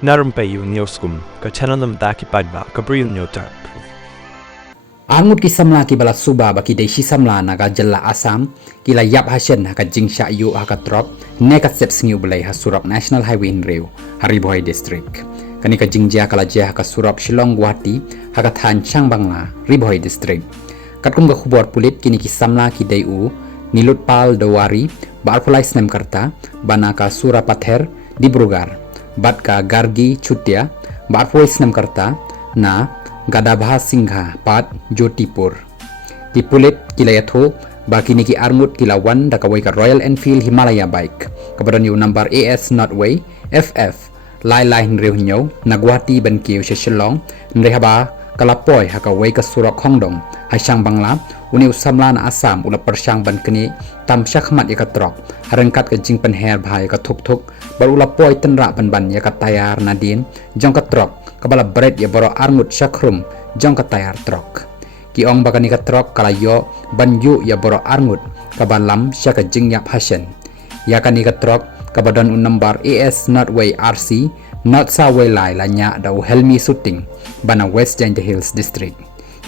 Narum payu nioskum, ka chananam daki padba, ka bril nyotarp. Angut ki samla ki bala suba baki deshi samla naga jalla Assam kila yap hasyen haka jingsha yu haka trop nekat sep sngiu belai ha Surab National Highway in Riu Haribhoi District kani ka jingja kala jia haka Surab Shillong Guwahati haka than Changbangla Ribhoi District katkum ga khubor pulit kini ki samla ki dayu nilut pal dawari barpulai snem karta banaka Surapather Dibrugar batka Gargi Chutia barpulai snem karta na Gadabha Singha Pat Jotipur di pulit kila yatho baki niki arngut kila wan dakawai ka Royal Enfield Himalaya bike kepada new number AS Notway FF lai Riu Nyau Nagwati ban kiu Shillong nrehaba kalapoy hakawai ka Surak Hongdong hasyang Bangla uniu samla na Assam ula persyang ban kini tam syakmat ya katrok harengkat ke jing penher bhai ka thuk baru lapoy tenra ban ya katayar nadin jong katrok kabala bread ya boro arngut syakrum jong katayar trok ki ong bakani ka trok kala yo banju ya boro arngut kabalam syaka jing yap hasyen ya kani ka trok kabadon number AS Notway RC Not Saway Lai lanya dau Helmi Shooting bana West Giant Hills District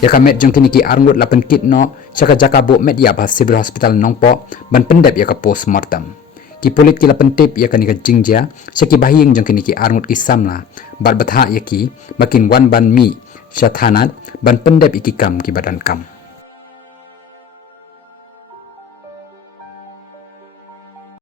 ya kamet jong kini ki arngut lapen kit no syaka jakabo med ya ba civil hospital nongpo ban pendep ya ka postmortem ki pulit kila pentip ya kani ka jingja syaki bahing jong kini ki arngut ki samla bat batha ya ki makin wan ban mi syathanat ban pendep iki kam ki badan kam